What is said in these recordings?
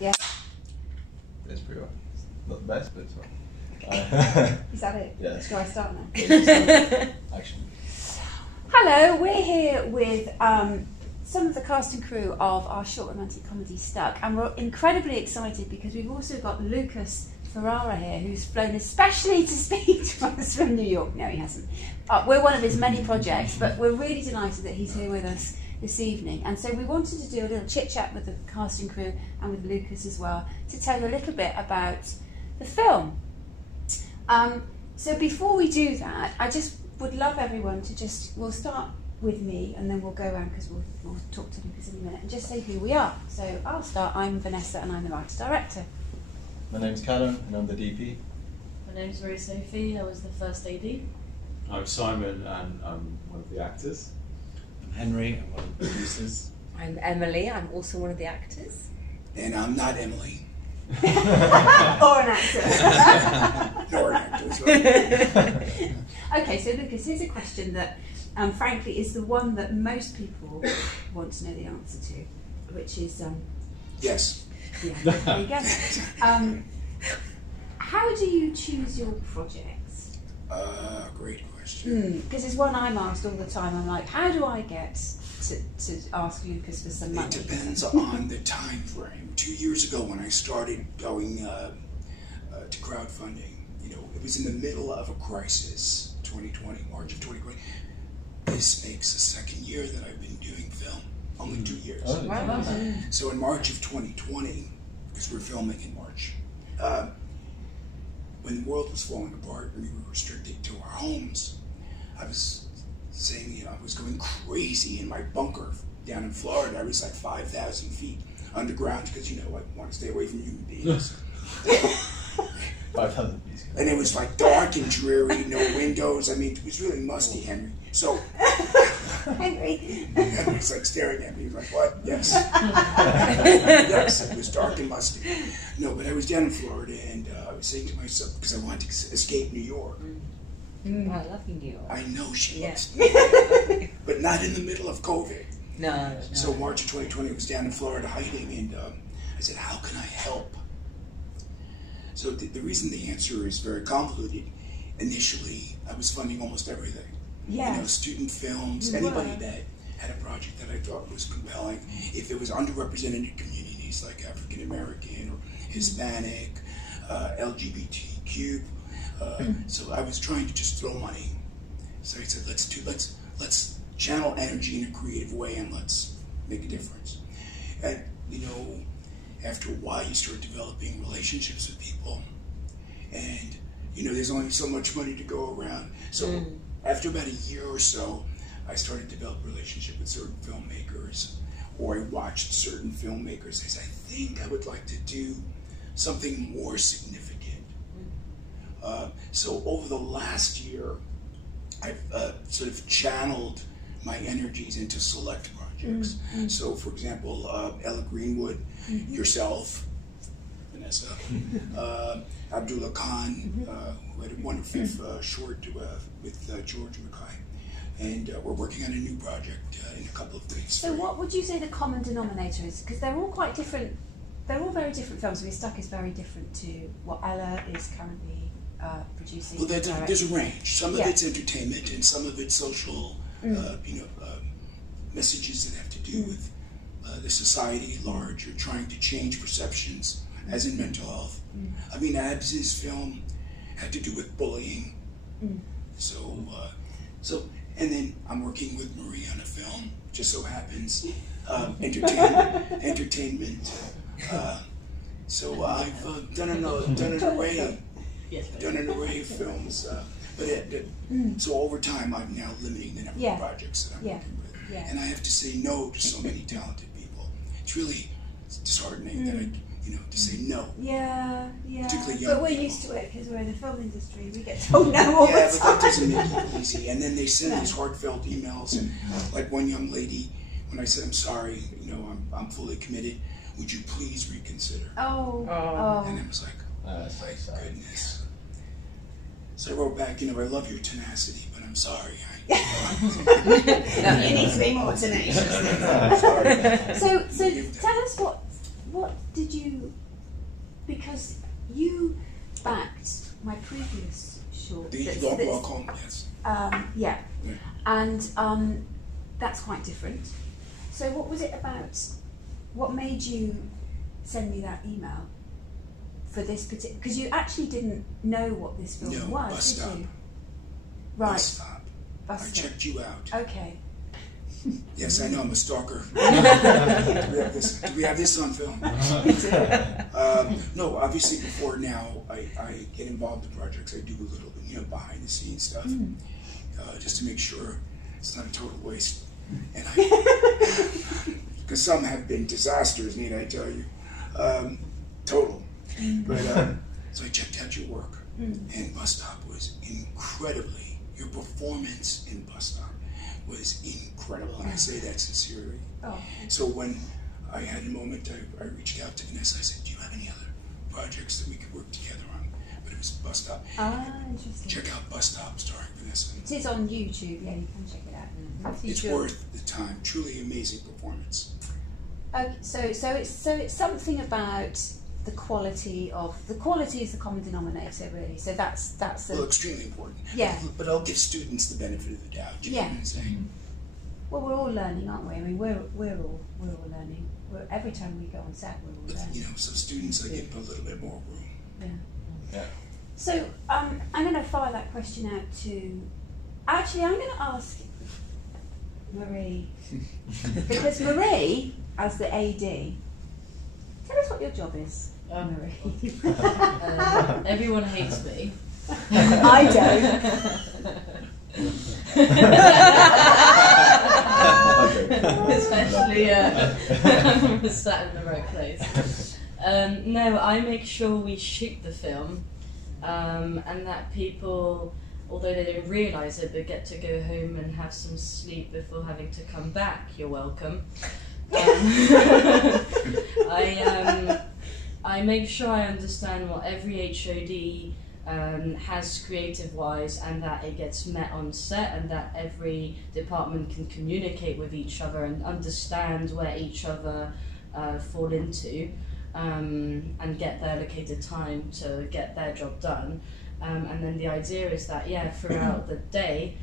Yeah. It's pretty well. Not the best, but it's fine. Okay. Is that it? Yeah. Shall I start now? Action. Hello, we're here with some of the cast and crew of our short romantic comedy Stuck, and we're incredibly excited because we've also got Lucas Ferrara here, who's flown especially to speak to us from New York. No, he hasn't. We're one of his many projects, but we're really delighted that he's here with us this evening. And so we wanted to do a little chit-chat with the cast and crew and with Lucas as well to tell you a little bit about the film. So before we do that, I just would love everyone to we'll start with me and then we'll go around because we'll talk to Lucas in a minute and just say who we are. So I'll start. I'm Vanessa and I'm the writer-director. My name's Callum and I'm the DP. My name's Marie Sophie, I was the first AD. I'm Simon and I'm one of the actors. I'm Henry, I'm one of the producers. I'm Emily, I'm also one of the actors. And I'm not Emily. Or an actor. Nor an actor, right? Okay, so Lucas, here's a question that frankly is the one that most people want to know the answer to, which is Yes. yeah, there you go. How do you choose your projects? Great question. Because it's one I'm asked all the time. I'm like, how do I get to ask Lucas for some money? It depends on the time frame. 2 years ago when I started going to crowdfunding, it was in the middle of a crisis, 2020, March of 2020. This makes the second year that I've been doing film. Only 2 years. Oh, Wow. So in March of 2020, because we're filming in March, when the world was falling apart and we were restricted to our homes, I was saying, I was going crazy in my bunker down in Florida. I was like 5,000 feet underground because, I want to stay away from human beings. 5,000 pieces. And it was like dark and dreary, no windows. I mean, it was really musty, Henry. So Henry. Henry's like staring at me. He was like, what? Yes. Yes, it was dark and musty. No, but I was down in Florida and I was saying to myself, because I wanted to escape New York. I love New York. I know she Yeah. loves New York, but not in the middle of COVID. No. So March of 2020, I was down in Florida hiding, and I said, how can I help? So the reason the answer is very convoluted, initially I was funding almost everything. Yeah. Student films, You anybody were. that had a project that I thought was compelling. If it was underrepresented communities like African American or Hispanic, LGBTQ, so I was trying to just throw money. So I said, let's channel energy in a creative way and let's make a difference. And after a while you start developing relationships with people, and there's only so much money to go around. So after about a year or so, I started to develop a relationship with certain filmmakers, or I watched certain filmmakers. I said, I think I would like to do something more significant. So over the last year, I've sort of channeled my energies into select projects. So for example, Ella Greenwood, yourself, Vanessa, Abdullah Khan, who had a wonderful short with George Mackay. And we're working on a new project in a couple of weeks. So what would you say the common denominator is? Because they're all quite different. They're all very different films. I mean, Stuck is very different to what Ella is currently producing. Well, there's a range. Some of Yeah. it's entertainment, and some of it's social, messages that have to do with the society at large. You're trying to change perceptions, as in mental health. I mean, Abs's film had to do with bullying. So, and then I'm working with Marie on a film. Just so happens, entertainment. So I've done an array. Done an array of films, so over time I'm now limiting the number of projects that I'm working with, and I have to say no to so many talented people. It's really disheartening that to say no. Yeah. Particularly young But we're people. used to it because we're in the film industry. We get told no all the Yeah, but time. that doesn't make it easy. And then they send these heartfelt emails, and like one young lady, when I said I'm sorry, I'm fully committed. Would you please reconsider? Oh. And I was like, Thank goodness. So I wrote back, I love your tenacity, but I'm sorry. You need to be more tenacious. Sorry. So tell us what did you? Because you backed my previous short. The law column, yes. Yeah, Yeah. and that's quite different. So what was it about? What made you send me that email for this particular? Because you actually didn't know what this film No, was, Bus did Stop. you? Right. Bus Stop. Bus I Stop. checked you out. Okay. Yes, I know, I'm a stalker. Do we have this on film? No, obviously before now, I get involved in projects. I do a little bit, behind the scenes stuff, just to make sure it's not a total waste. And because some have been disasters, need I tell you, total. But so I checked out your work, and Bus Stop was incredibly. Your performance in Bus Stop was incredible, and I say that sincerely. Oh. So when I had a moment, I reached out to Vanessa. I said, "Do you have any other projects that we could work together on?" But it was Bus Stop. Ah, interesting. Check out Bus Stop, starring Vanessa. It is on YouTube. Yeah, you can check it out. It's worth the time. Truly amazing performance. Okay, so it's something about the quality is the common denominator, really. So that's Well, extremely important. Yeah. But I'll give students the benefit of the doubt. You know what I'm saying? well, we're all learning, aren't we? I mean, we're all learning. Every time we go on set, we're all But learning. so students, I give a little bit more room. Yeah. Yeah. So I'm going to fire that question out to. Actually, I'm going to ask Marie because Marie, as the AD, tell us what your job is. Marie. Everyone hates me. I don't. Especially I'm sat in the right place. No, I make sure we shoot the film, and that people, although they don't realise it, but get to go home and have some sleep before having to come back. You're welcome. I make sure I understand what every HOD has creative-wise, and that it gets met on set, and that every department can communicate with each other and understand where each other fall into, and get their allocated time to get their job done. And then the idea is that, throughout the day,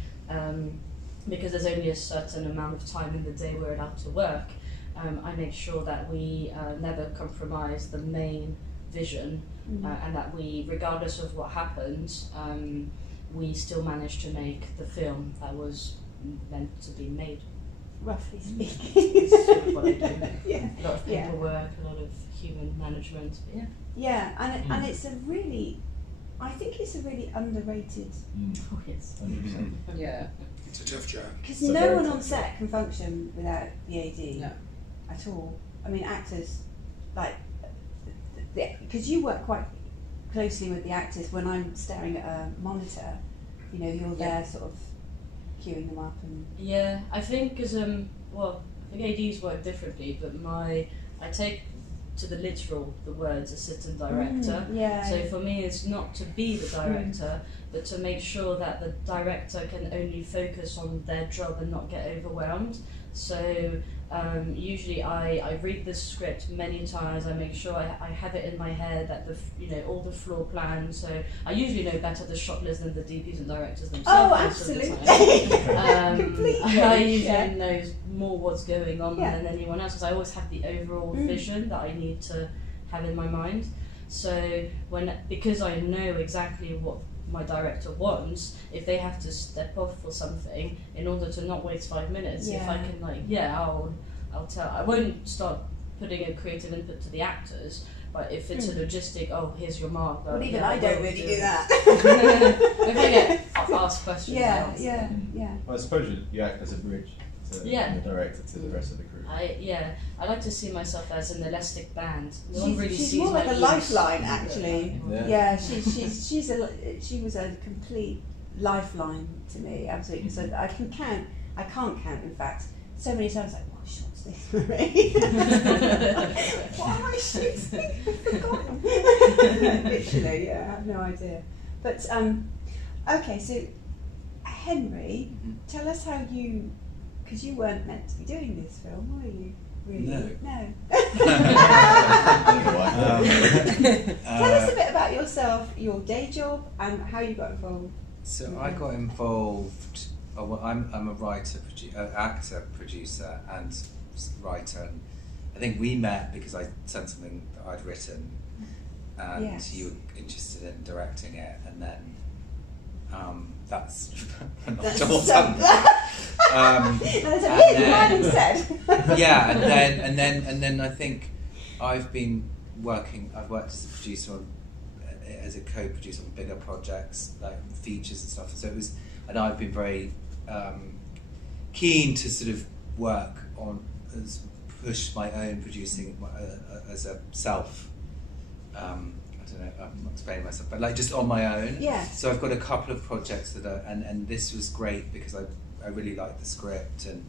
because there's only a certain amount of time in the day we're allowed to work, I make sure that we never compromise the main vision, and that we, regardless of what happens, we still manage to make the film that was meant to be made. Roughly speaking. That's sort of what I do. Yeah. A lot of paperwork, a lot of human management, but yeah. Yeah, and it's I think it's a really underrated, Oh, yes. 100%. Yeah. It's a tough job. because It's a no very one tough on set can function without the AD No. at all. I mean, actors, because you work quite closely with the actors. When I'm staring at a monitor, you're there sort of queuing them up and. Yeah, I think because I think ADs work differently, but I take to the literal the words assistant director. Yeah. So for me, it's not to be the director, but to make sure that the director can only focus on their job and not get overwhelmed. So usually I read the script many times. I make sure I have it in my head that all the floor plans. So I usually know better the shot list than the DPs and directors themselves. Oh, most of the absolutely. time. Completely. I usually Yeah. know more what's going on Yeah. than anyone else, because I always have the overall vision that I need to have in my mind. So because I know exactly what my director wants, if they have to step off for something in order to not waste 5 minutes, if I can I'll tell. I won't start putting a creative input to the actors, but if it's a logistic, here's your mark. Well, even I don't really do that. If I get asked questions, I answer. Yeah. Well, I suppose you act as a bridge to the director to the rest of the crew. I like to see myself as an elastic band. No one really She's sees more like my a ears. lifeline, actually. Yeah. Yeah, she was a complete lifeline to me, absolutely. So I can't count, in fact, so many times like, what shot's this, Marie? What am I shooting? I've forgotten. Literally, yeah, I have no idea. But okay, so Henry, tell us how because you weren't meant to be doing this film, were you? Really? No. No. yourself your day job and how you got involved. So I got involved. Well, I'm a writer, actor, producer, and writer. And I think we met because I sent something that I'd written, and Yes. you were interested in directing it, and then that's That's not all so- done. That's a bit planning said. Yeah, and then I think I've worked as a producer as a co-producer on bigger projects like features and stuff. So I've been very keen to sort of work on push my own producing as a self. I don't know, I'm not explaining myself, but like just on my own. Yeah. So I've got a couple of projects that are, and this was great because I really liked the script and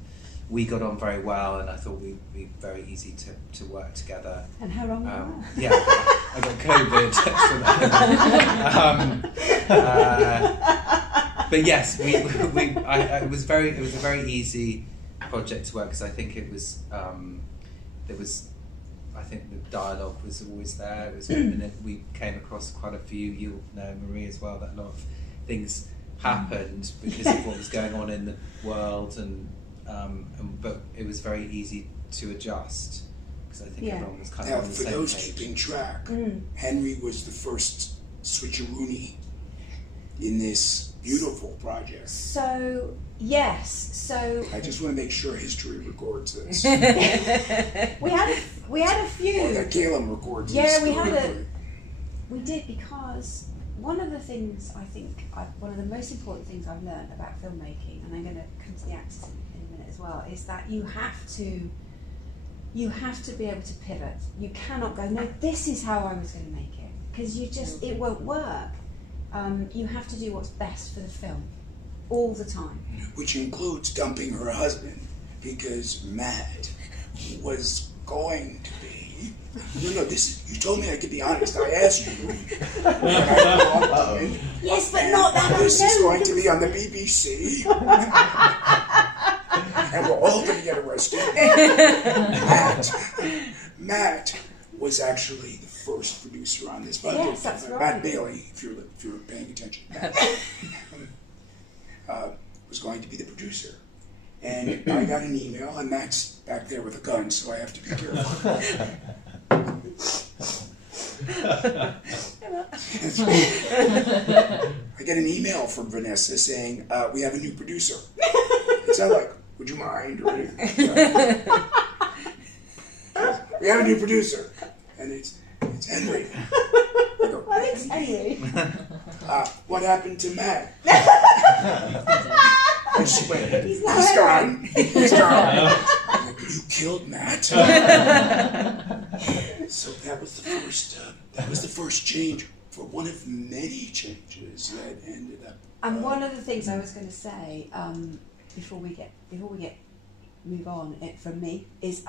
we got on very well, and I thought we'd be very easy to work together. And how long were you? Yeah, I got COVID. But yes, it was a very easy project to work because I think it was I think the dialogue was always there. It was we came across quite a few. You'll know, Marie, as well, that a lot of things happened because of what was going on in the world, but it was very easy to adjust because I think everyone was kind of Now, on the for same those page. keeping track, Henry was the first switcheroony in this beautiful project. So, yes, so I just want to make sure history records this. we had a few. Or that Caleb records Yeah, this. we had correctly. We did, because one of the things I think, one of the most important things I've learned about filmmaking, and I'm going to come to the actors in a minute as well, is that you have to be able to pivot. You cannot go, no, this is how I was going to make it, because it won't work. You have to do what's best for the film all the time. Which includes dumping her husband, because Matt was going to be. No, you told me I could be honest. I asked you. Yes, but not that. This is going to be on the BBC. And we're all going to get arrested. Matt was actually the first producer on this. Yes, that's right. Matt Bailey, if you're paying attention. Matt, was going to be the producer. And I got an email, and Matt's back there with a gun, so I have to be careful. I get an email from Vanessa saying, we have a new producer. It's not like, would you mind? Or anything. We have a new producer. And it's Henry. I go, It's Henry. what happened to Matt? And she went, He's he's gone. He's gone. I'm like, you killed Matt? So that was the first change for one of many changes that ended up. And one of the things I was going to say before we move on from me is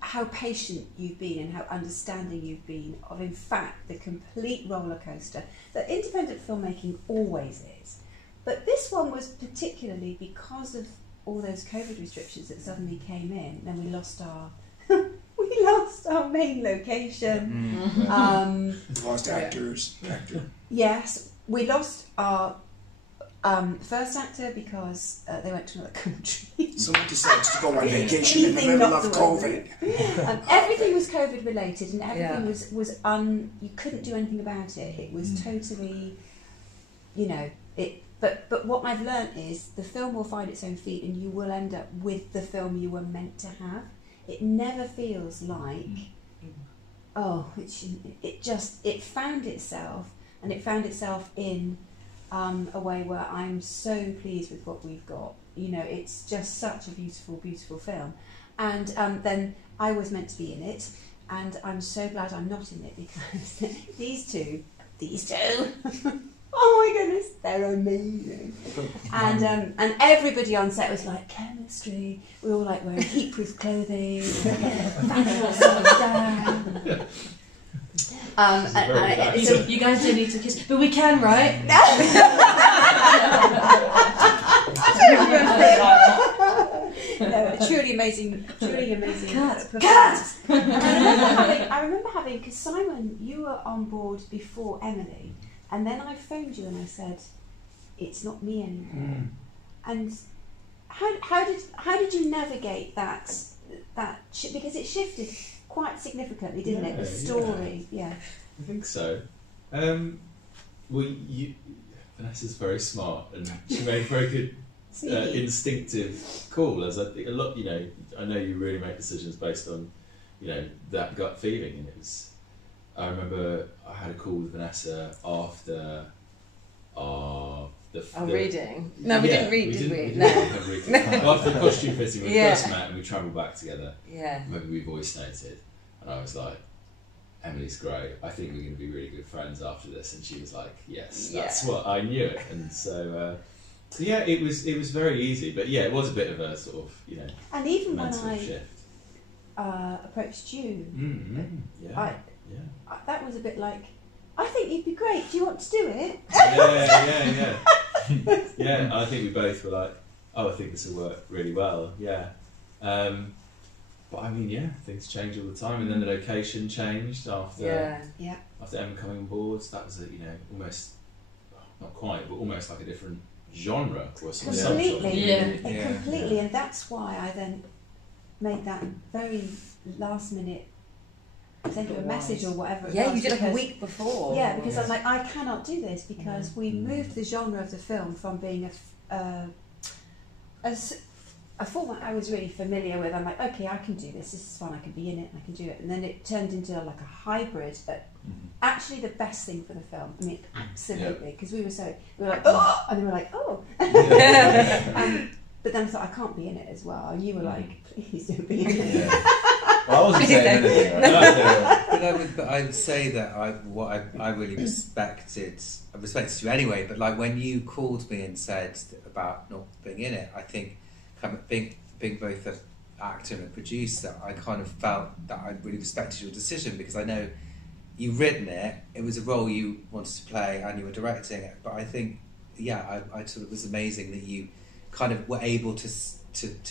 how patient you've been and how understanding you've been of, in fact, the complete roller coaster that independent filmmaking always is. But this one was particularly because of all those COVID restrictions that suddenly came in. Then we lost our main location. Lost actors. Yes, we lost our first actor because they went to another country. Someone decides to go on vacation in the Anything middle not of to COVID. Everything was COVID related, and everything Yeah. was you couldn't do anything about it. It was totally, it. But what I've learnt is the film will find its own feet, and you will end up with the film you were meant to have. It never feels like, it found itself, and it found itself in a way where I'm so pleased with what we've got. It's just such a beautiful, beautiful film. And then I was meant to be in it, and I'm so glad I'm not in it, because these two, oh my goodness, they're amazing. And everybody on set was like, chemistry. We were all like wearing heat-proof clothing, fanning ourselves down. You guys don't need to kiss, but we can, right? No, truly amazing performance. Cut! And I remember having, because Simon, you were on board before Emily, and then I phoned you and I said, it's not me anymore. And how did you navigate that because it shifted quite significantly, didn't it? The story, yeah. I think so. Vanessa's very smart, and she made a very good instinctive call. As I think a lot, I know you really make decisions based on, that gut feeling, and it was. I remember I had a call with Vanessa after reading. No, we didn't read, did we? No. After the costume fitting, we first met and we travelled back together. Yeah. Maybe we voice noted, and I was like, Emily's great. I think we're going to be really good friends after this. And she was like, yes, that's what I knew it. And so yeah, it was very easy. But yeah, it was a bit of a sort of, and even when mental I shift. Approached you, Yeah. that was a bit like, I think you'd be great. Do you want to do it? Yeah. Yeah, I think we both were like, oh, I think this will work really well. Yeah. But I mean, things change all the time, and then the location changed after Emma coming on board. So that was almost not quite, but almost like a different genre or something. Completely, and that's why I then made that very last minute. Send you a message or whatever. It was, you did like a week before. Yeah, because I was like, I cannot do this because we moved the genre of the film from being a format I was really familiar with. I'm like, okay, I can do this. This is fun. I can be in it. I can do it. And then it turned into like a hybrid. But actually, the best thing for the film. I mean, absolutely, because we were like, oh, and they were like, oh. But then I thought, I can't be in it as well. And you were like, please don't be in it. Well, I wasn't saying anything. But I would say that I really respected you anyway. But like when you called me and said about not being in it, I think being both an actor and a producer, I kind of felt that I really respected your decision because I know you've written it. It was a role you wanted to play and you were directing it. But I think, I thought it was amazing that you kind of were able to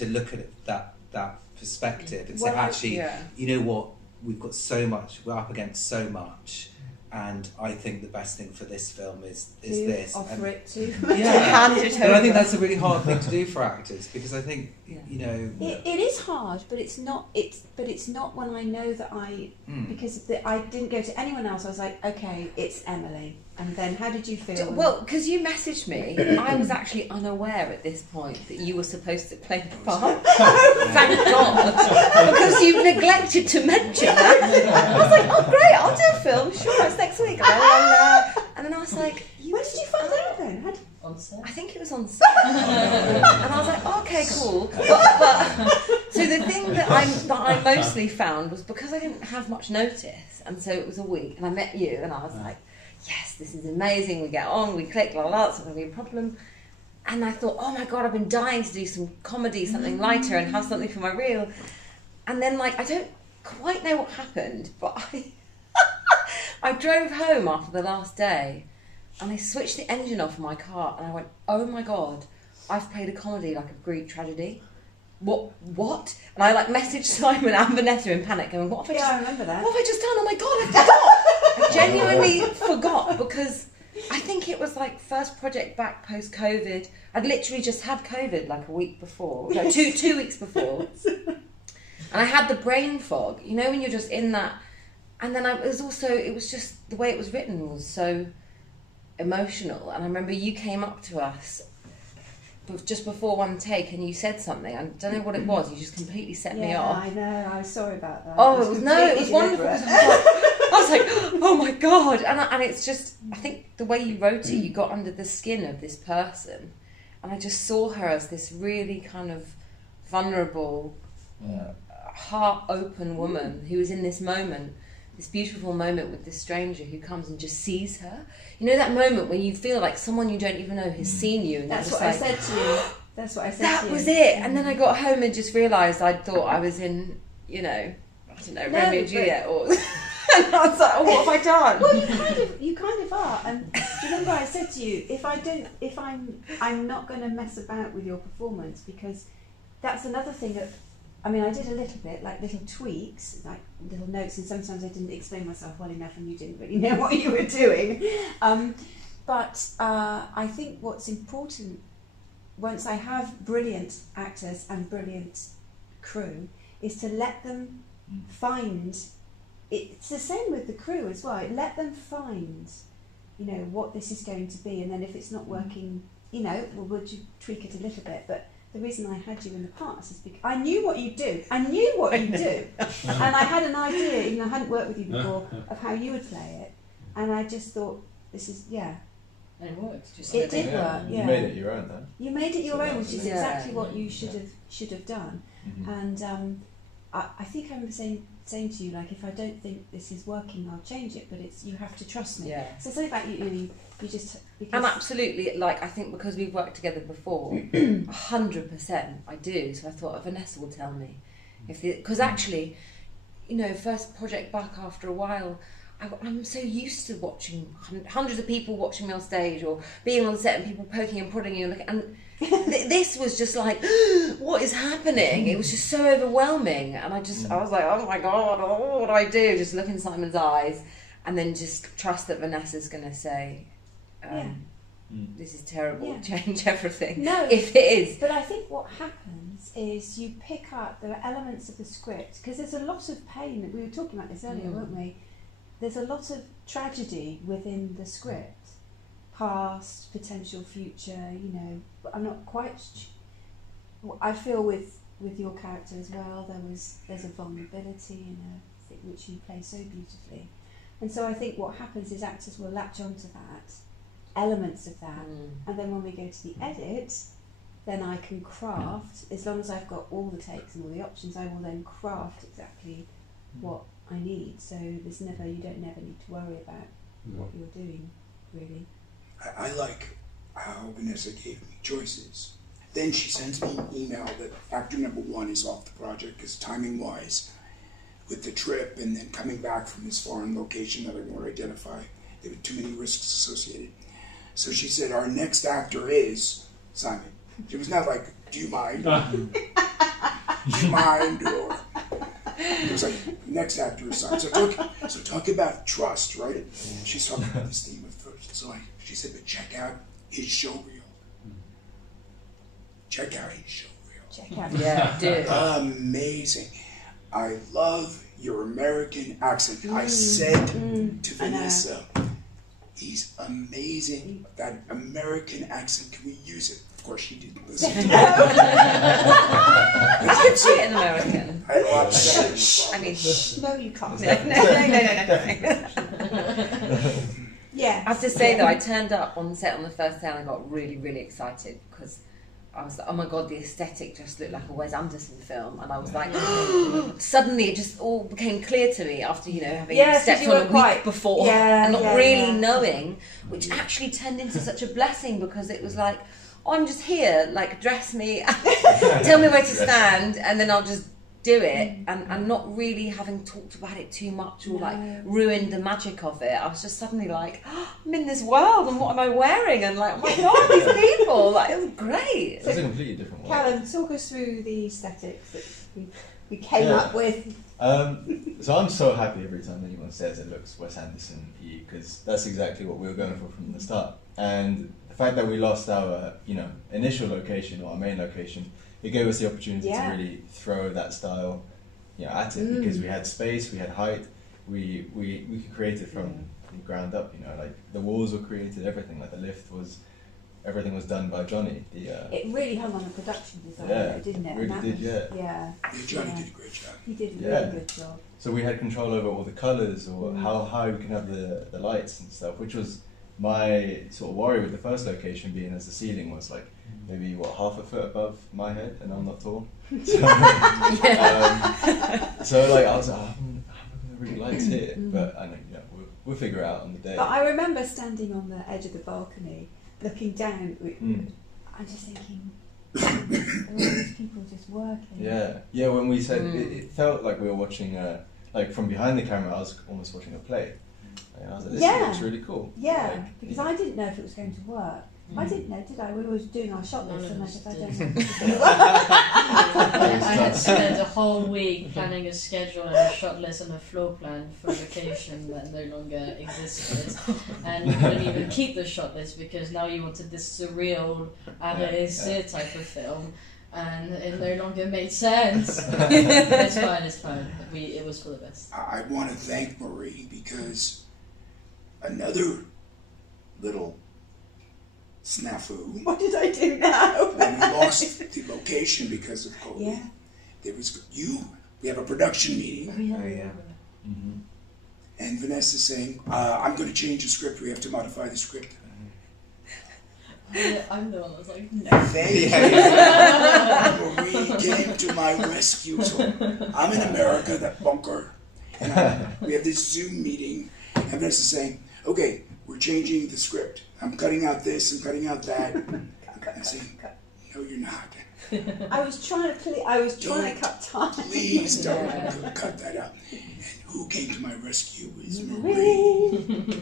look at it that perspective and say, actually, you know what, we've got so much, we're up against so much, and I think the best thing for this film is this. Offer it to. But I think that's a really hard thing to do for actors because I think it is hard, but it's not. It's not when I know that because I didn't go to anyone else. I was like, okay, it's Emily. And then, how did you feel? Well, because you messaged me, I was actually unaware at this point that you were supposed to play the part. Thank God, because you neglected to mention that. I was like, oh great, I'll do a film. Sure, it's next week. And then I was like, when did you find out then? On set? I think it was on set. And I was like, oh, okay, cool. But so the thing that I mostly found was because I didn't have much notice, and so it was a week, and I met you, and I was like, yes, this is amazing, we get on, we click, it's not going to be a problem. And I thought, oh my God, I've been dying to do some comedy, something lighter, and have something for my reel. And then, I don't quite know what happened, but I drove home after the last day, and I switched the engine off in my car, and I went, oh my God, I've played a comedy like a Greek tragedy. What? And I messaged Simon and Vanessa in panic, going, what have I just... I remember that. What have I just done? Oh my God, I forgot! I genuinely forgot because I think it was first project back post-COVID. I'd literally just had COVID a week before, no, 2 weeks before. And I had the brain fog, when you're just in that. And then it was just the way it was written was so emotional. And I remember you came up to us just before one take and you said something. I don't know what it was. You just completely set me off. I know. I was sorry about that. Oh, it was wonderful. I was like, oh my God. And it's just, I think the way you wrote it, you got under the skin of this person. And I just saw her as this really kind of vulnerable, heart-open woman who was in this moment, this beautiful moment with this stranger who comes and just sees her. That moment when you feel like someone you don't even know has seen you. And that's what I said to you. That's what I said to you. That was it. And then I got home and just realised I thought I was in, I don't know, Romeo and Juliet or... And I was like, oh, what have I done? Well, you kind of are. And do you remember I said to you, I'm not going to mess about with your performance because that's another thing that I mean, I did a little bit, like little tweaks, like little notes, and sometimes I didn't explain myself well enough and you didn't really know what you were doing. But I think what's important, once I have brilliant actors and brilliant crew, is to let them find, it's the same with the crew as well, let them find, you know, what this is going to be, and then if it's not working, you know, well, would you tweak it a little bit? But the reason I had you in the past is because I knew what you do. And I had an idea, even though I hadn't worked with you before, of how you would play it. And I just thought, this is, And it worked. it did work, You made it your own, then. You made it your So own, which is Yeah. exactly what you should have done. Mhm. And I think I remember saying to you, like, if I don't think this is working, I'll change it. But it's, you have to trust me. Yeah. So something about you just because And absolutely, like, I think because we've worked together before, 100% I do. So I thought Vanessa will tell me. Because actually, you know, first project back after a while, I'm so used to watching hundreds of people watching me on stage or being on the set and people poking and prodding you. And this was just like, what is happening? It was just so overwhelming. And I was like, oh my God, what do I do? Just look in Simon's eyes and then just trust that Vanessa's going to say, this is terrible, change everything. No, if it is. But I think what happens is you pick up the elements of the script, because there's a lot of pain. We were talking about this earlier, weren't we? There's a lot of tragedy within the script, past, potential future, you know. But I'm not quite. I feel with your character as well, there's a vulnerability in a thing which you play so beautifully, and so I think what happens is actors will latch onto that, elements of that, and then when we go to the edit, then I can craft, as long as I've got all the takes and all the options, I will then craft exactly what I need. So you don't never need to worry about what you're doing, really. I like how Vanessa gave me choices. Then she sends me an email that actor number 1 is off the project because timing-wise, with the trip and then coming back from this foreign location that I won't identify, there were too many risks associated. So she said, our next actor is Simon. It was not like, do you mind? Do you mind? Or it was like, next actor is Simon. So talk about trust, right? She's talking about this theme of first. So she said, but check out his show reel. Check out his show reel. Check out. Yeah, do. Amazing. I love your American accent. I said to Vanessa, he's amazing. That American accent, can we use it? Of course, she didn't listen to me. I could see it in American. I had a lot of sense. I mean, No, you can't. no. Yeah. I have to say though, I turned up on the set on the first day and I got really, really excited because I was like, oh my God, the aesthetic just looked like a Wes Anderson film, and I was like, suddenly it just all became clear to me after, you know, having stepped on a week before and not really knowing, which actually turned into such a blessing because it was like, oh, I'm just here, like, dress me, tell me where to stand, and then I'll just do it, and not really having talked about it too much or like ruined the magic of it. I was just suddenly like, oh, I'm in this world, and what am I wearing? And like, oh my God, these people, like, it was great. It's a completely different world. Callum, talk us through the aesthetics that we came up with. So I'm so happy every time anyone says it looks Wes Anderson-y, because that's exactly what we were going for from the start. And the fact that we lost our, initial location or our main location, it gave us the opportunity to really throw that style, at it, because we had space, we had height, we could create it from the ground up. Like the walls were created, everything. Like the lift everything was done by Johnny. It really hung on the production design, didn't it? Really did, Yeah. Johnny did a great job. He did a really good job. So we had control over all the colours or how high we can have the lights and stuff, which was my sort of worry with the first location, being as the ceiling was like maybe half a foot above my head, and I'm not tall. So, so like I was like, I'm not really lights here, but I know we'll figure it out on the day. But I remember standing on the edge of the balcony, looking down. I'm just thinking, all these people just working. Yeah. When we said it felt like we were watching like from behind the camera, I was almost watching a play. And I was like, this looks really cool. Yeah, because I didn't know if it was going to work. I didn't know, did I? We were doing our shot list, and I said, I don't did. know. I had spent a whole week planning a schedule and a shot list and a floor plan for a location that no longer existed, and you couldn't even keep the shot list because now you wanted this surreal arrêté type of film, and it no longer made sense. It's fine. It was for the best. I want to thank Marie because another little snafu. What did I do now? When we lost the location because of COVID, Yeah. there was we have a production meeting, Oh yeah. Mm-hmm. and Vanessa saying, I'm going to change the script, we have to modify the script. I'm the one that was like, no. Thank you. Marie came to my rescue. So I'm in America, that bunker, and we have this Zoom meeting, and Vanessa saying, okay, we're changing the script. I'm cutting out this, I'm cutting out that. I'm saying, no, you're not. I was trying to cut time. Please don't cut that out. And who came to my rescue was Marie.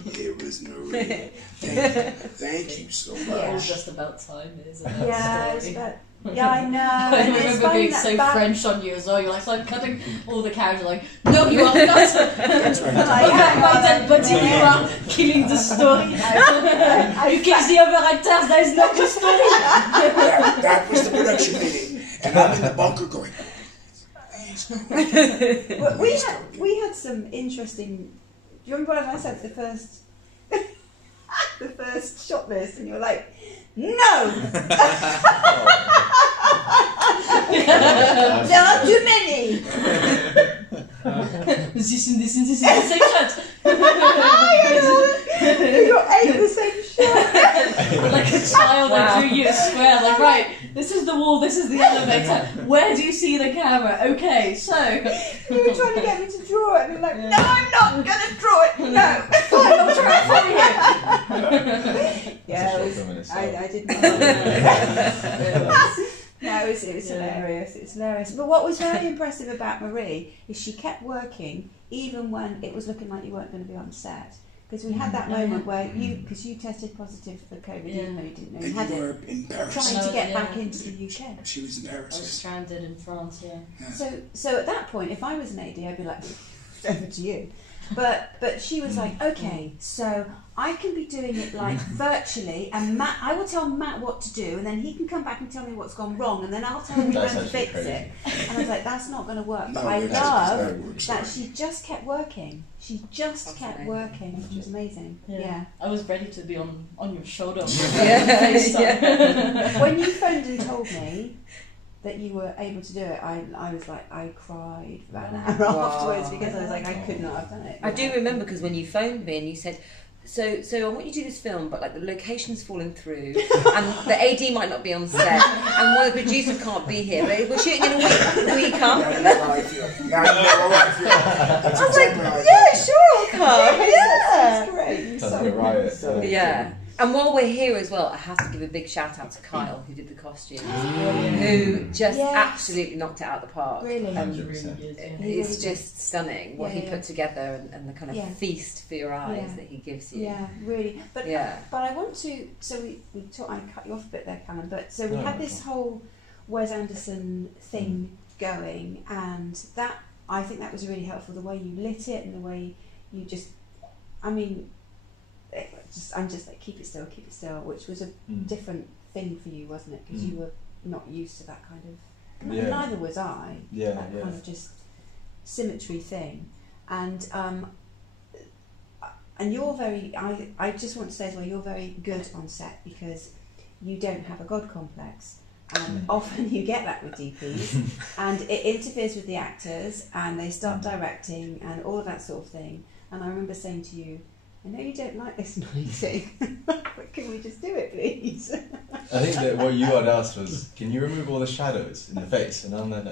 It was Marie. Thank you so It much. was just about time, isn't it? Yeah, Story. yeah, I know. I And it's remember funny being that so back- French on you as well. You're like, so I'm cutting all the characters. Like, no, you are not. That's right. Like, hang My on, dead body, you are killing the story. You kill the other actors. That is not the story. That was the production meeting. And I'm in the bunker going, please go. Well, we had some interesting. Do you remember when I said the first shot list, and you were like, no, there are too many. This is the same shot. You got 8 of the same shot. Like a child that drew you a square. Like, right, this is the wall, this is the elevator. Where do you see the camera? Okay, so. You were trying to get me to draw it, and you're like, no, I'm not going to draw it. No. Fine, I'll try it for you. Yeah, It's a short film in itself. I didn't know. No, it was hilarious. It's hilarious. But what was very impressive about Marie is she kept working even when it was looking like you weren't going to be on set. Because we had that moment where because you tested positive for COVID, even though you didn't know you And had you it, were in Paris. trying to get Yeah. back into the UK. She was in I was Paris. stranded in France, yeah. So at that point, if I was an AD, I'd be like, over to you. But she was like, okay, so I can be doing it like virtually, and I will tell Matt what to do, and then he can come back and tell me what's gone wrong, and then I'll tell him how That's to actually fix crazy. it. And I was like, that's not going to work. But No, I that's love very works, that sorry. she just kept working. She just That's kept amazing. working, which was amazing. Yeah. I was ready to be on your shoulder. Yeah. When you phoned and told me that you were able to do it, I was like, I cried for about an hour Wow. afterwards because I was like, I could not have done it. I do remember because when you phoned me and you said, so I want you to do this film, but like the location's fallen through, and the AD might not be on set, and one of the producers can't be here. But we're shooting in a week. Will you come? Now you know how I feel. Now you know how I feel. That's I was like, exactly how I feel. yeah, sure, I'll come. That's Yeah. great. You Sounds sold like a me, riot. you sold me. Yeah. And while we're here as well, I have to give a big shout out to Kyle, who did the costumes, who just Yes. absolutely knocked it out of the park. Really? And Really good, yeah. it's just stunning what Yeah, he yeah. put together and the kind of Yeah. feast for your eyes Yeah. that he gives you. Yeah, really. But Yeah. but I want to. So we talk, I cut you off a bit there, Callum. But so we No, had no, this no. whole Wes Anderson thing going, and that I think that was really helpful. The way you lit it and the way you just, I mean, I'm just like keep it still, which was a different thing for you, wasn't it? Because you were not used to that kind of. Yeah. Neither was I. Yeah, That yeah. kind of just symmetry thing, and you're very. I just want to say as well, you're very good on set because you don't have a god complex. And often you get that with DPs, and it interferes with the actors, and they start directing, and all of that sort of thing. And I remember saying to you, I know you don't like this thing, but can we just do it, please? I think that what you had asked was, can you remove all the shadows in the face? And I'm like,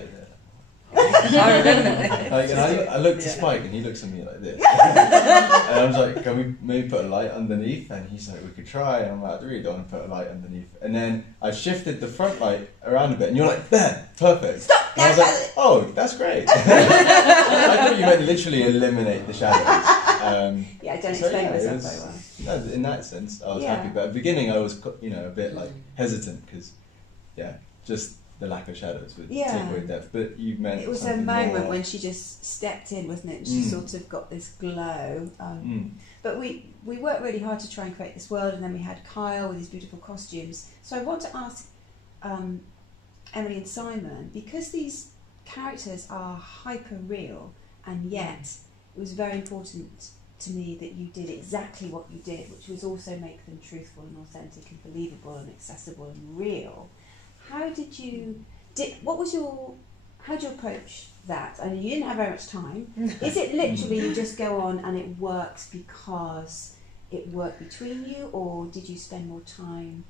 I remember this. Like, and I looked to Spike and he looks at me like this. And I was like, can we maybe put a light underneath? And he's like, we could try. And I'm like, I really don't want to put a light underneath. And then I shifted the front light around a bit and you're like, there, perfect. Stop! And I was like, oh, that's great. I thought you meant literally eliminate the shadows. Yeah, I don't explain myself very well. No, in that sense, I was Yeah. happy. But at the beginning, I was, a bit like hesitant because, just the lack of shadows would take away depth. But you meant It was a something moment more. when she just stepped in, wasn't it? And she sort of got this glow. But we worked really hard to try and create this world, and then we had Kyle with his beautiful costumes. So I want to ask Emily and Simon, because these characters are hyper real, and yet it was very important to me that you did exactly what you did, which was also make them truthful and authentic and believable and accessible and real. How did you approach that? I mean, you didn't have very much time. Is it literally you just go on and it works because it worked between you, or did you spend more time?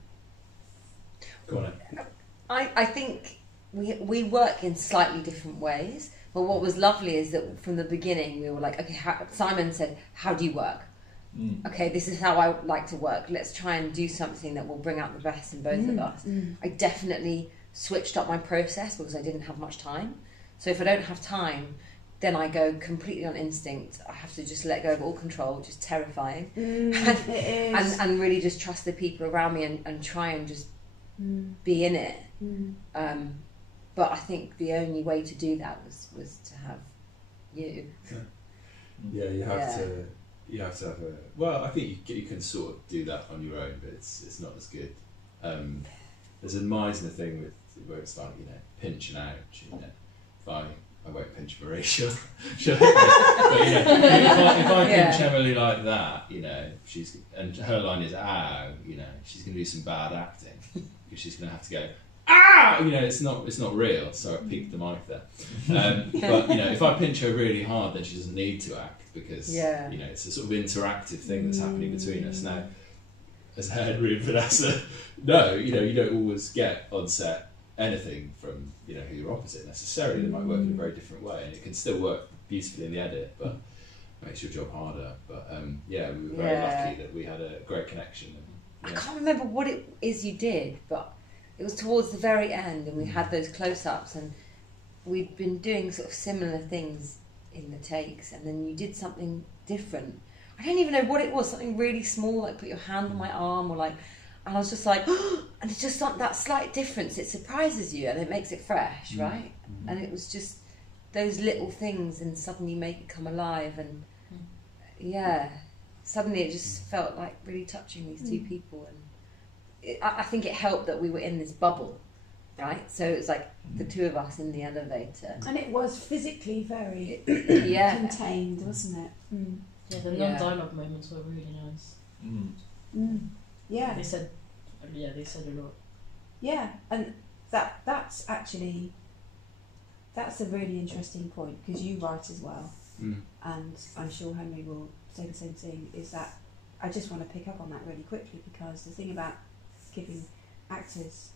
Go on. I think we work in slightly different ways, but what was lovely is that from the beginning we were like, okay, Simon said, how do you work? Okay, this is how I like to work. Let's try and do something that will bring out the best in both of us. I definitely switched up my process because I didn't have much time. So if I don't have time, then I go completely on instinct. I have to just let go of all control, which is terrifying. It is. And really just trust the people around me and try and just be in it. But I think the only way to do that was to have you. Yeah, you have to. You have to have a. Well, I think you can sort of do that on your own, but it's not as good. There's a Meisner thing where it's like, pinch and ouch. If I won't pinch Marie, sure. But if I pinch Emily like that, she's, and her line is ow, she's going to do some bad acting because she's going to have to go, ah, it's not real. So I peaked the mic there. But if I pinch her really hard, then she doesn't need to act because it's a sort of interactive thing that's happening between us. Now, as Henry and Vanessa know, you don't always get on set anything from who you're opposite necessarily. They might work in a very different way, and it can still work beautifully in the edit, but it makes your job harder. But we were very lucky that we had a great connection. And, I can't remember what it is you did, but it was towards the very end, and we had those close-ups, and we'd been doing sort of similar things in the takes, and then you did something different. I don't even know what it was, something really small, like put your hand on my arm, or like, and I was just like, and it's just that slight difference, it surprises you and it makes it fresh, right? And it was just those little things, and suddenly you make it come alive, and suddenly it just felt like really touching these two people. And I think it helped that we were in this bubble, right? So it was like the two of us in the elevator. And it was physically very contained, wasn't it? Yeah, the non-dialogue moments were really nice. Yeah. They said a lot. Yeah, and that's a really interesting point, because you write as well, and I'm sure Henry will say the same thing, is that I just want to pick up on that really quickly, because the thing about giving actors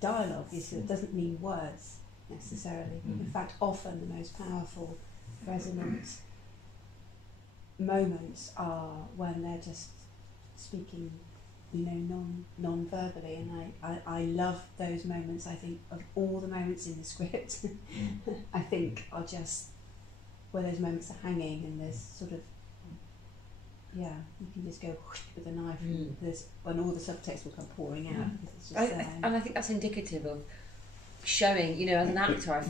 dialogue is that it doesn't mean words necessarily. In fact, often the most powerful, resonant moments are when they're just speaking non-verbally, and I love those moments. I think of all the moments in the script, I think are just where those moments are hanging, and there's sort of you can just go with a knife, and there's when all the subtext will come pouring out. It's just and I think that's indicative of showing, as an actor, I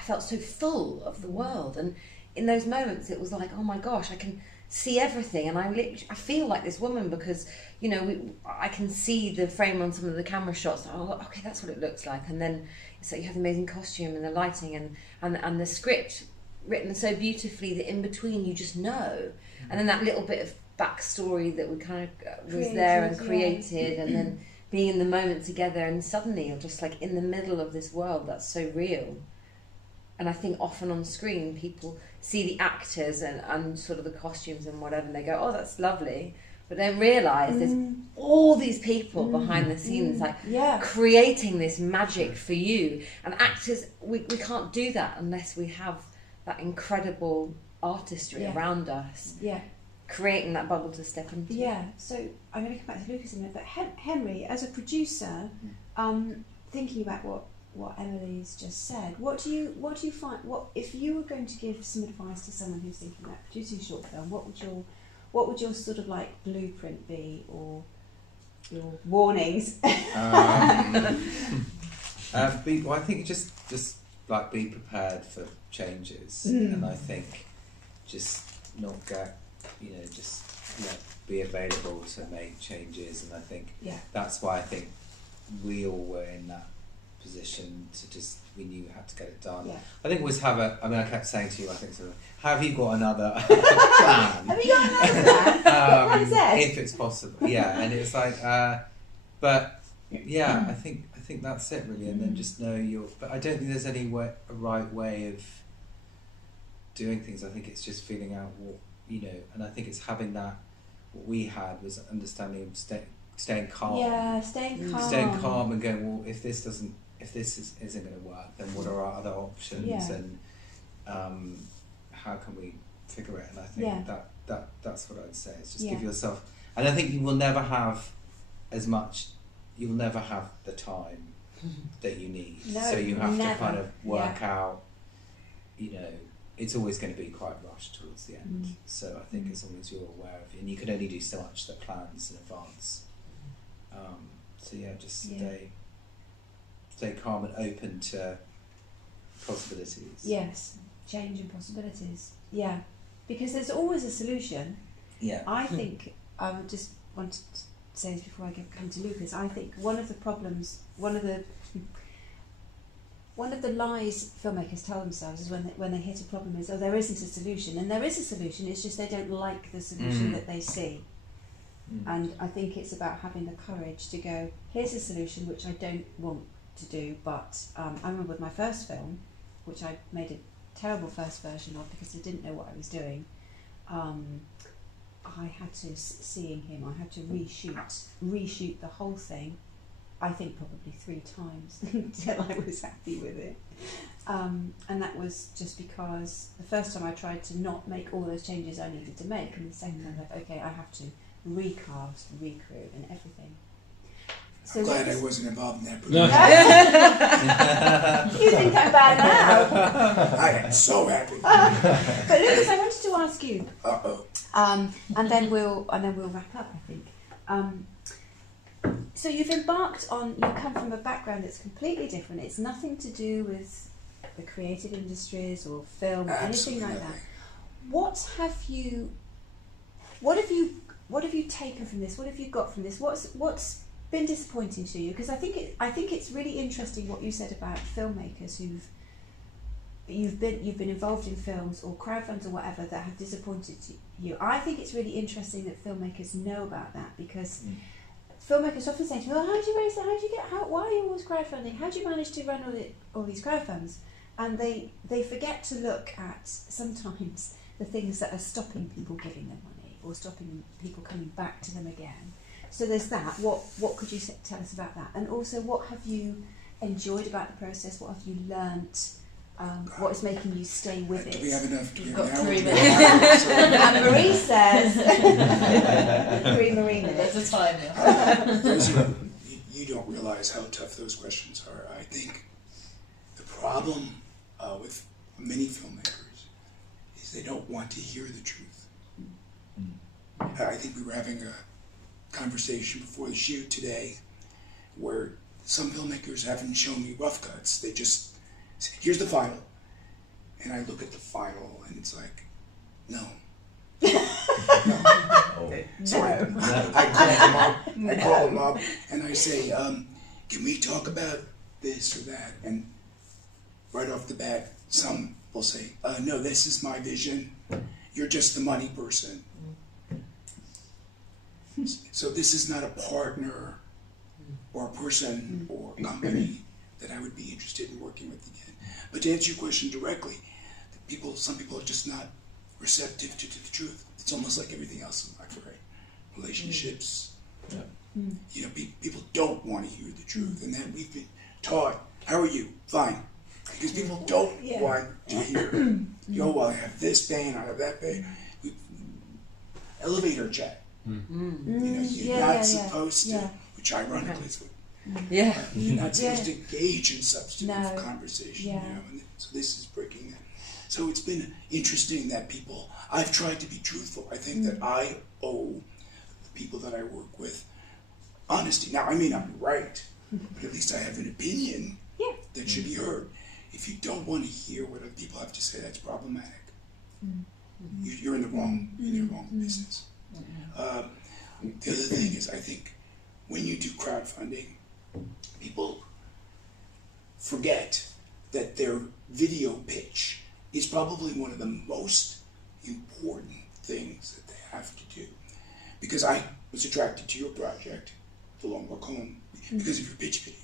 felt so full of the world, and in those moments it was like, oh my gosh, I can see everything, and I feel like this woman, because I can see the frame on some of the camera shots. Oh, okay, that's what it looks like. And then it's like you have the amazing costume and the lighting and the script written so beautifully that in between you just know. And then that little bit of backstory that we kind of was there and created, and then being in the moment together, and suddenly you're just like in the middle of this world that's so real. And I think often on screen people see the actors and sort of the costumes and whatever, and they go, oh, that's lovely. but don't realise there's all these people behind the scenes, like creating this magic for you. And actors, we can't do that unless we have that incredible artistry around us. Yeah. Creating that bubble to step into. Yeah, so I'm going to come back to Lucas in a minute, but Henry, as a producer, thinking about what Emily's just said, what do you find? What if you were going to give some advice to someone who's thinking about producing a short film? What would your sort of like blueprint be, or your warnings? Well, I think just like be prepared for changes, and I think just not get, just be available to make changes, and I think that's why I think we all were in that position to we knew how to get it done. I think always have I kept saying to you, I think sort of, have you got another plan? Have you got another plan? If it's possible, and it's like, but I think that's it really, and then just know but I don't think there's any a right way of doing things. I think it's just feeling out what, and I think it's having that, what we had was understanding of staying calm. Yeah, staying calm. Staying calm and going, well, if this isn't going to work, then what are our other options, and how can we figure it? And I think that's what I'd say. Is just give yourself, and I think you will never have the time that you need. No, so you have never. to kind of work out, it's always going to be quite rushed towards the end. So I think as long as you're aware of it, and you can only do so much that plans in advance. Just stay calm and open to possibilities. Yes, change and possibilities. Yeah, because there's always a solution. Yeah. I think I would just want to say this before I come to Lucas. I think one of the problems, one of the lies filmmakers tell themselves is when they hit a problem is, there isn't a solution, and there is a solution. It's just they don't like the solution that they see. And I think it's about having the courage to go, here's a solution which I don't want to do, but I remember with my first film, which I made a terrible first version of because I didn't know what I was doing. I had to, seeing him, I had to reshoot the whole thing, I think probably 3 times until I was happy with it. And that was just because the first time I tried to not make all those changes I needed to make, and the second time I I have to recast, recrew and everything. So I'm glad I wasn't involved in that No. You think I'm bad now? I am so happy. But Lucas, I wanted to ask you. And then we'll wrap up, I think. So you've embarked on. You come from a background that's completely different. It's nothing to do with the creative industries or film or anything like that. What have you taken from this? What have you got from this? What's been disappointing to you? Because I think it's really interesting what you said about filmmakers you've been involved in films or crowdfunds or whatever that have disappointed you. I think it's really interesting that filmmakers know about that, because filmmakers often say to me, "Well, how do you raise that? Why are you always crowdfunding? How do you manage to run all these crowdfunds?" And they forget to look at sometimes the things that are stopping people giving them money or stopping people coming back to them again. So there's that. What could you tell us about that? And also, what have you enjoyed about the process? What have you learnt? What is making you stay with it? Do we have enough? You've got 3 minutes. And Marie says 3 Marie minutes. There's a time now. You don't realise how tough those questions are. I think the problem with many filmmakers is they don't want to hear the truth. I think we were having a conversation before the shoot today where some filmmakers haven't shown me rough cuts. They just say, "Here's the final." And I look at the final and it's like, no. So I call them up and I say, "Can we talk about this or that?" And right off the bat, some will say, "No, this is my vision. You're just the money person." So this is not a partner or a person or a company that I would be interested in working with again. But to answer your question directly, some people are just not receptive to the truth. It's almost like everything else in my career. relationships. Yeah. You know, people don't want to hear the truth, and then we've been taught, how are you? Fine. Because people don't want to hear, well, I have this pain, I have that pain. Elevator chat. You know, you're not supposed to, which ironically is what you're not supposed to engage in substantive conversation. You know, and so this is breaking that. So it's been interesting that I've tried to be truthful. I think that I owe the people that I work with honesty. Now, I may not be right, but at least I have an opinion that should be heard. If you don't want to hear what other people have to say, that's problematic. You're in the wrong business. The other thing is, I think when you do crowdfunding, people forget that their video pitch is probably one of the most important things that they have to do. Because I was attracted to your project, The Long Walk Home, because of your pitch video.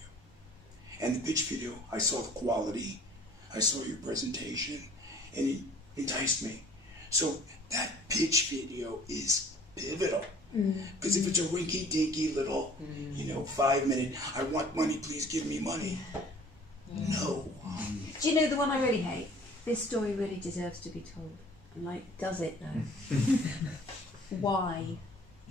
And the pitch video, I saw the quality, I saw your presentation, and it enticed me. So that pitch video is pivotal. Because if it's a rinky-dinky little, 5-minute, I want money, please give me money. No. Do you know the one I really hate? This story really deserves to be told. I'm like, does it though? Why?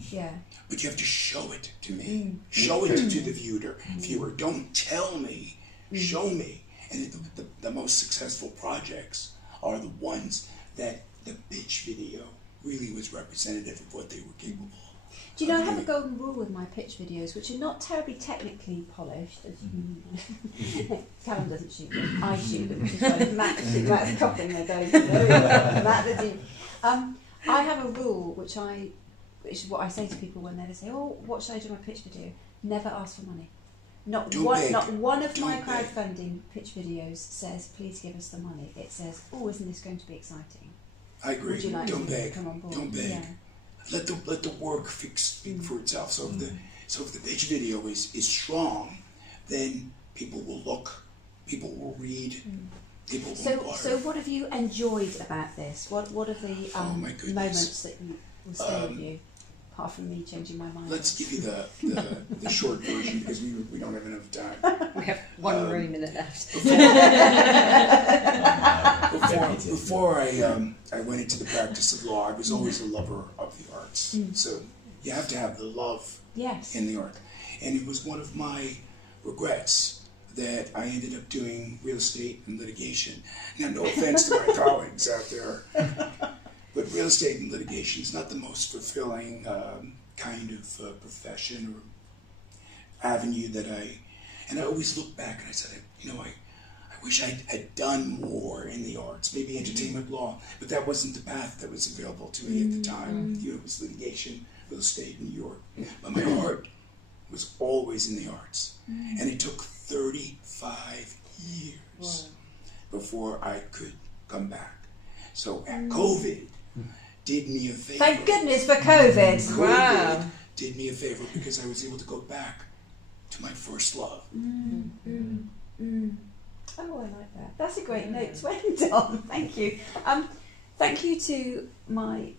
Yeah. But you have to show it to me. Show it to the viewer. Don't tell me. Show me. And the most successful projects are the ones that the pitch video really was representative of what they were capable of. Do you know I have a golden rule with my pitch videos, which are not terribly technically polished, as you know. Callum doesn't shoot them, I shoot them, which is why Matt's coughing there going, Matt the Duke. I have a rule which is what I say to people when they say, oh, what should I do my pitch video? Never ask for money. Not one of my crowdfunding pitch videos says, please give us the money. It says, oh, isn't this going to be exciting? I agree. Would you like Don't to beg. come on board? Don't beg. Yeah. Let the work speak for itself. So if the pitch video is strong, then people will look, people will read, people will inquire. So what have you enjoyed about this? What are the moments that will stay with you, apart from me changing my mind? Let's give you the short version because we don't have enough time. We have 1 minute left. Before I went into the practice of law, I was always a lover of the arts. So you have to have the love in the art. And it was one of my regrets that I ended up doing real estate and litigation. Now, no offense to my colleagues out there, but real estate and litigation is not the most fulfilling kind of profession or avenue that and I always look back and I said, I wish I had done more in the arts, maybe entertainment law, but that wasn't the path that was available to me at the time. It was litigation, real estate in New York. But my heart was always in the arts. And it took 35 years before I could come back. So COVID did me a favor. Thank goodness for COVID. COVID did me a favor because I was able to go back to my first love. Oh, I like that. That's a great note to end on. Thank you. Thank you to my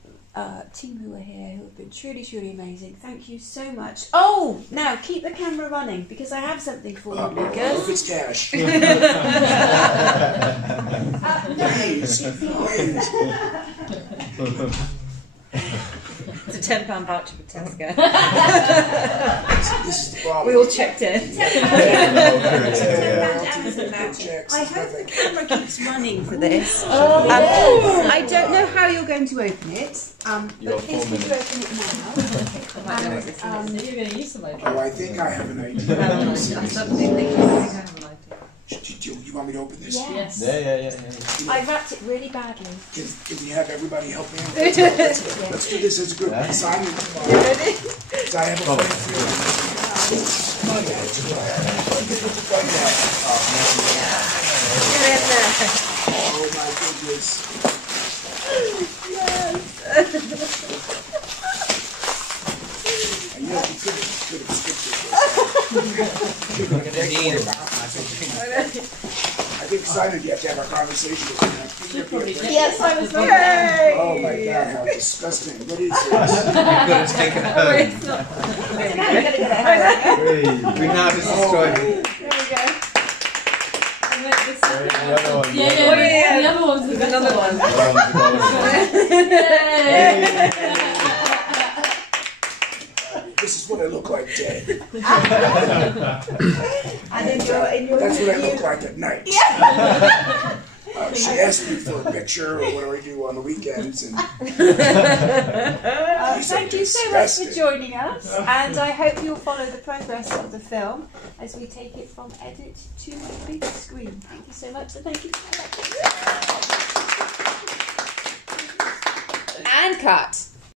team who are here, who have been truly, truly amazing. Thank you so much. Oh, now keep the camera running because I have something for you, Lucas. If it's cash. It's a £10 voucher for Tesco. This is the problem. We all checked in. I hope the camera keeps running for this. I don't know how you're going to open it, but please could you open it now? I know what this is. So you're going to use some idea. Oh, I think I have an idea. I suddenly think I have an idea. You want me to open this? Yes. Yeah. I wrapped it really badly. Can we have everybody help me out? Let's do this as a group. Simon, You ready? I have a friend Oh my goodness. And you know, we could have skipped it. I think Simon, you have to have a conversation with him. Yes, I was very. Oh my God, how disgusting. What is this? We've got to take it home. We now just destroyed it. There we go. The other one. Yeah, the other one's the best Another one. This is what I look like dead. And in your That's what I look like at night. She asked me for a picture or what do I do on the weekends. And thank you so much for joining us, and I hope you'll follow the progress of the film as we take it from edit to big screen. Thank you so much, and thank you so much. And cut.